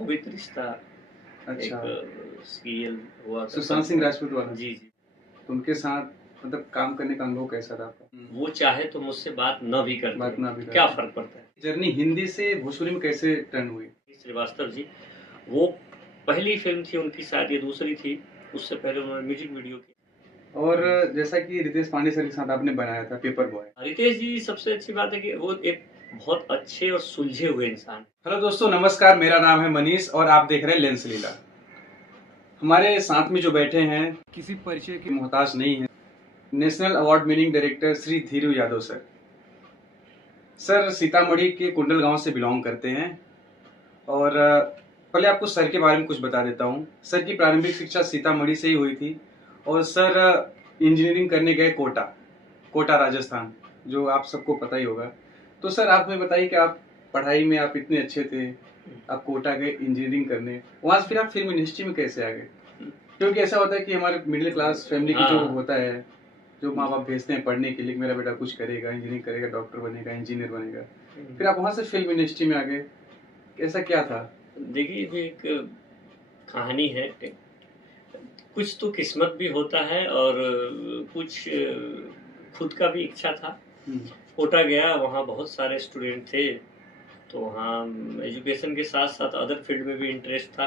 पवित्र रिश्ता अच्छा। एक सीरियल हुआ था। सुशांत सिंह राजपूत वाला। जी जी। तो उनके साथ मतलब काम करने का अनुभव कैसा था आपका? वो चाहे तो मुझसे बात न भी कर बात दे, ना भी क्या करते। फर्क पड़ता है। जर्नी हिंदी से भोजपुरी में कैसे टर्न हुई? श्रीवास्तव जी, वो पहली फिल्म थी उनकी, शायद ये दूसरी थी। उससे पहले उन्होंने म्यूजिक वीडियो की। और जैसा कि रितेश पांडे सर के साथ आपने बनाया था पेपर बॉय। रितेश जी, सबसे अच्छी बात है कि वो एक बहुत अच्छे और सुलझे हुए इंसान। हेलो दोस्तों, नमस्कार। मेरा नाम है मनीष और आप देख रहे हैं लेंस लीला। हमारे साथ में जो बैठे हैं किसी परिचय के मोहताज नहीं है, national award winning director Shri Dhiru Yadav sir. Sir Sitamarhi के कुंडल गांव से बिलोंग करते हैं और पहले आपको सर के बारे में कुछ बता देता हूँ। सर की प्रारंभिक शिक्षा सीतामढ़ी से ही हुई थी और सर इंजीनियरिंग करने गए कोटा राजस्थान, जो आप सबको पता ही होगा। तो सर आप हमें बताइए कि आप पढ़ाई में आप इतने अच्छे थे, आप कोटा गए इंजीनियरिंग करने, वहां से फिर आप फिल्म इंडस्ट्री में कैसे आ गए? क्योंकि ऐसा होता है कि हमारे मिडिल क्लास फैमिली की जो होता है, जो माँ बाप भेजते हैं पढ़ने के लिए, मेरा बेटा कुछ करेगा, इंजीनियरिंग करेगा, डॉक्टर बनेगा, इंजीनियर बनेगा, फिर आप वहां से फिल्म इंडस्ट्री में आ गए, ऐसा क्या था? देखिए, जो एक कहानी है, कुछ तो किस्मत भी होता है और कुछ खुद का भी इच्छा था। कोटा गया, वहाँ बहुत सारे स्टूडेंट थे, तो वहाँ एजुकेशन के साथ साथ अदर फील्ड में भी इंटरेस्ट था।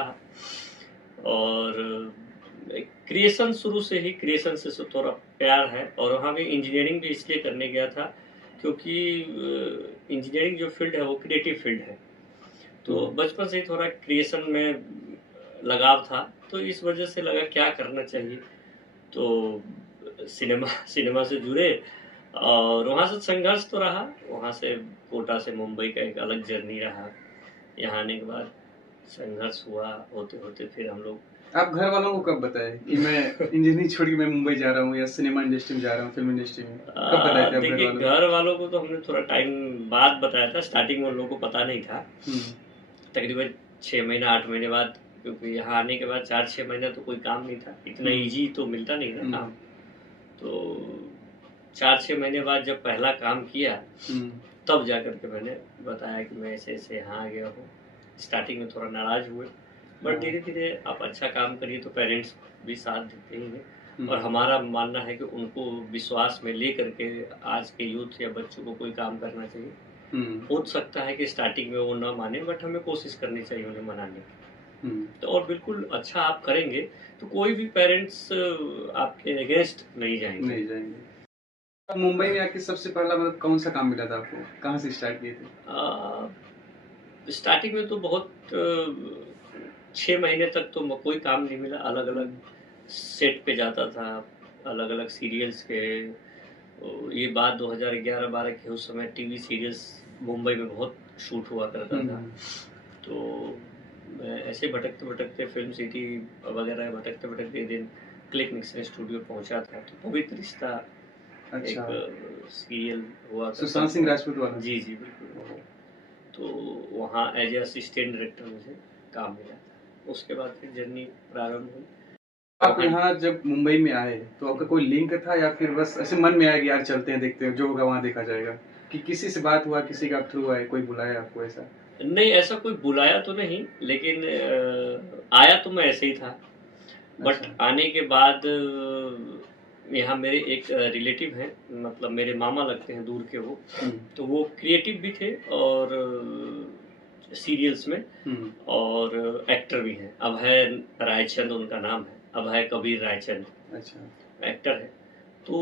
और क्रिएशन, शुरू से ही क्रिएशन से थोड़ा प्यार है। और वहाँ भी इंजीनियरिंग भी इसलिए करने गया था क्योंकि इंजीनियरिंग जो फील्ड है वो क्रिएटिव फील्ड है, तो बचपन से ही थोड़ा क्रिएशन में लगाव था। तो इस वजह से लगा क्या करना चाहिए, तो सिनेमा से जुड़े। और वहाँ से संघर्ष तो रहा, वहाँ से कोटा से मुंबई का एक अलग जर्नी रहा। यहाँ आने के बाद संघर्ष हुआ, होते होते फिर हम लोग। आप घर वालों को कब बताए कि मैं इंजीनियरिंग छोड़ के मैं मुंबई जा रहा हूँ या सिनेमा इंडस्ट्री में जा रहा हूँ, फिल्म इंडस्ट्री में? कब बताए थे आप देखिए, घर वालों को तो हमने थोड़ा टाइम बाद बताया था। स्टार्टिंग में उन लोगों को पता नहीं था। तकरीबन 6 महीना 8 महीने बाद, क्योंकि यहाँ आने के बाद 4-6 महीना तो कोई काम नहीं था, इतना इजी तो मिलता नहीं ना काम। तो 4-6 महीने बाद जब पहला काम किया, तब जाकर के मैंने बताया कि मैं ऐसे ऐसे यहाँ आ गया हूँ। स्टार्टिंग में थोड़ा नाराज हुए, बट धीरे धीरे आप अच्छा काम करिए तो पेरेंट्स भी साथ देते ही हैं। और हमारा मानना है कि उनको विश्वास में ले करके आज के यूथ या बच्चों को कोई काम करना चाहिए। हो सकता है कि स्टार्टिंग में वो न माने, बट हमें कोशिश करनी चाहिए उन्हें मनाने की। तो और बिल्कुल अच्छा आप करेंगे तो कोई भी पेरेंट्स आपके अगेंस्ट नहीं जाएंगे। मुंबई में आके सबसे पहला मतलब कौन सा काम मिला था आपको? कहाँ से स्टार्ट किए थे? स्टार्टिंग में तो बहुत 6 महीने तक तो कोई काम नहीं मिला। अलग अलग सेट पे जाता था, अलग अलग सीरियल्स के। ये बात 2011-12 की, उस समय टीवी सीरियल्स मुंबई में बहुत शूट हुआ करता था। तो मैं ऐसे भटकते भटकते फिल्म सिटी वगैरह भटकते भटकते एक दिन क्लिक मिक्सर स्टूडियो पहुंचा था। तो पवित्र रिश्ता अच्छा। एक सीरियल हुआ था, सुशांत सिंह राजपूत वाला। जी जी बिल्कुल। तो वहाँ एज ए असिस्टेंट डायरेक्टर मुझे काम मिला था। उसके बाद फिर जर्नी प्रारंभ हुई। आप यहाँ जब मुंबई में आए तो आपका कोई लिंक था या फिर बस ऐसे मन में आया कि यार चलते हैं, देखते हैं जो होगा वहाँ देखा जाएगा, कि किसी से बात हुआ, किसी का थ्रू आए, कोई बुलाया आपको ऐसा? नहीं, ऐसा कोई बुलाया तो नहीं, लेकिन आया तो मैं ऐसे ही था। बट आने के बाद यहाँ मेरे एक रिलेटिव हैं, मतलब मेरे मामा लगते हैं दूर के वो। तो वो क्रिएटिव भी थे और सीरियल्स में और एक्टर भी हैं। अभय रायचंद उनका नाम है, अभय कबीर रायचंद। अच्छा। एक्टर है। तो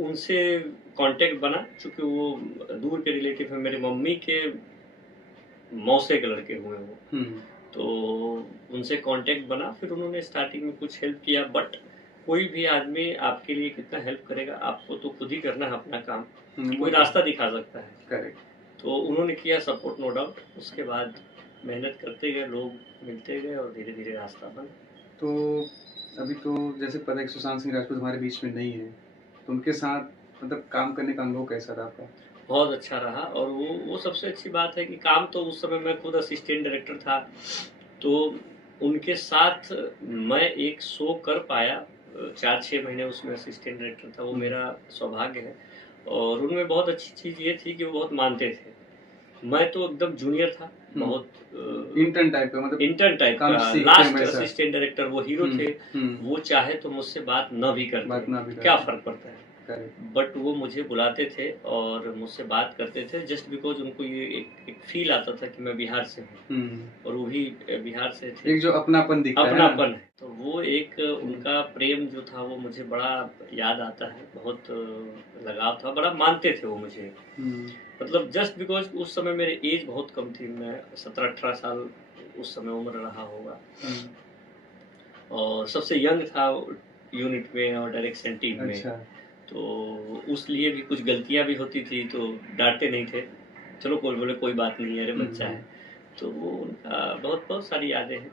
उनसे कांटेक्ट बना, चूंकि वो दूर के रिलेटिव है, मेरे मम्मी के मौसे के लड़के हुए वो। तो उनसे कांटेक्ट बना, फिर उन्होंने स्टार्टिंग में कुछ हेल्प किया। बट कोई भी आदमी आपके लिए कितना हेल्प करेगा, आपको तो खुद ही करना है अपना काम। कोई रास्ता दिखा सकता है। करेक्ट। तो उन्होंने किया सपोर्ट, नो डाउट। उसके बाद मेहनत करते गए, लोग मिलते गए और धीरे धीरे रास्ता बना। तो अभी तो जैसे पता है सुशांत सिंह राजपूत हमारे बीच में नहीं है, तो उनके साथ मतलब काम करने का अनुभव कैसा रहा आपका? बहुत अच्छा रहा। और वो सबसे अच्छी बात है कि काम तो उस समय मैं खुद असिस्टेंट डायरेक्टर था, तो उनके साथ मैं एक शो कर पाया। 4-6 महीने उसमें असिस्टेंट डायरेक्टर था, वो मेरा सौभाग्य है। और उनमें बहुत अच्छी चीज़ ये थी कि वो बहुत मानते थे मैं तो एकदम जूनियर था, बहुत इंटर्न टाइप का, मतलब इंटर्न टाइप काम का, सीखते लास्ट हैं वैसा। असिस्टेंट डायरेक्टर वो हीरो थे। वो चाहे तो मुझसे बात न भी बात करते, ना भी क्या करते। फर्क पड़ता है। करेक्ट। बट वो मुझे बुलाते थे और मुझसे बात करते थे, जस्ट बिकॉज उनको ये एक फील आता था कि मैं बिहार से हूँ और वो भी बिहार से थे। एक जो अपनापन दिखता है ना। अपनापन है, तो वो एक उनका प्रेम जो था वो मुझे बड़ा याद आता है, बहुत लगाव था, बड़ा मानते थे वो मुझे। मतलब जस्ट बिकॉज उस समय मेरी एज बहुत कम थी, मैं 17-18 साल उस समय उम्र रहा होगा और सबसे यंग था यूनिट में और डायरेक्शन टीम में। अच्छा। तो उस लिए भी कुछ गलतियां भी होती थी तो डांटते नहीं थे, चलो कोई बोले कोई बात नहीं है, अरे बच्चा है। तो वो उनका बहुत बहुत सारी यादें हैं।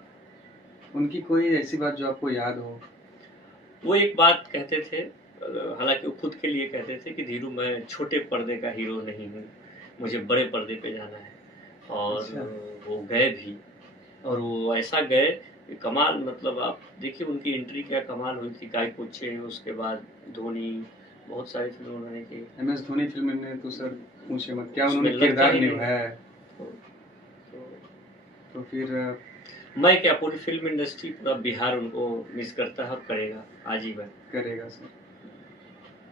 उनकी कोई ऐसी बात जो आपको याद हो? वो एक बात कहते थे, हालांकि वो खुद के लिए कहते थे कि धीरू मैं छोटे पर्दे का हीरो नहीं हूँ, मुझे बड़े पर्दे पे जाना है। और अच्छा। वो गए भी, और वो ऐसा गए कि कमाल, मतलब आप देखिए उनकी एंट्री क्या कमाल हुई थी, काय पूछे, उसके बाद धोनी, बहुत सारी फिल्में उन्होंने की। MS धोनी फिल्म में तो सर पूछे मत, क्या उसमें उन्होंने लगता किरदार ही नहीं। निभाया है। तो तो फिर मैं क्या, पूरी फिल्म इंडस्ट्री, पूरा बिहार उनको मिस करता है और करेगा आजीवन। करेगा सर।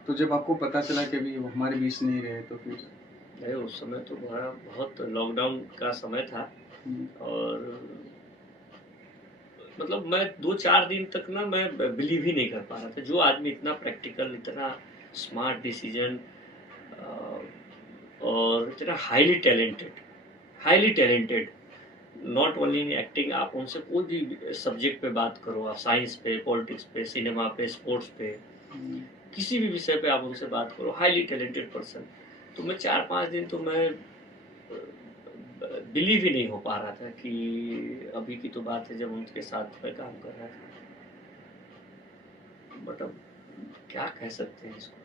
तो जब आपको पता चला कि अभी वो हमारे बीच नहीं रहे तो फिर? अरे उस समय तो बड़ा बहुत लॉकडाउन का समय था और मतलब मैं 2-4 दिन तक ना मैं बिलीव ही नहीं कर पा रहा था, जो आदमी इतना प्रैक्टिकल, इतना स्मार्ट डिसीजन और इतना highly talented, not only in acting, आप उनसे कोई भी सब्जेक्ट पे बात करो, आप साइंस पे, पॉलिटिक्स पे, सिनेमा पे, स्पोर्ट्स पे, किसी भी विषय पे आप उनसे बात करो, हाईली टैलेंटेड पर्सन। तो मैं 4-5 दिन तो मैं बिलीव ही नहीं हो पा रहा था कि अभी की तो बात है जब उनके साथ मैं काम कर रहा था। बट अब क्या कह सकते हैं इसको।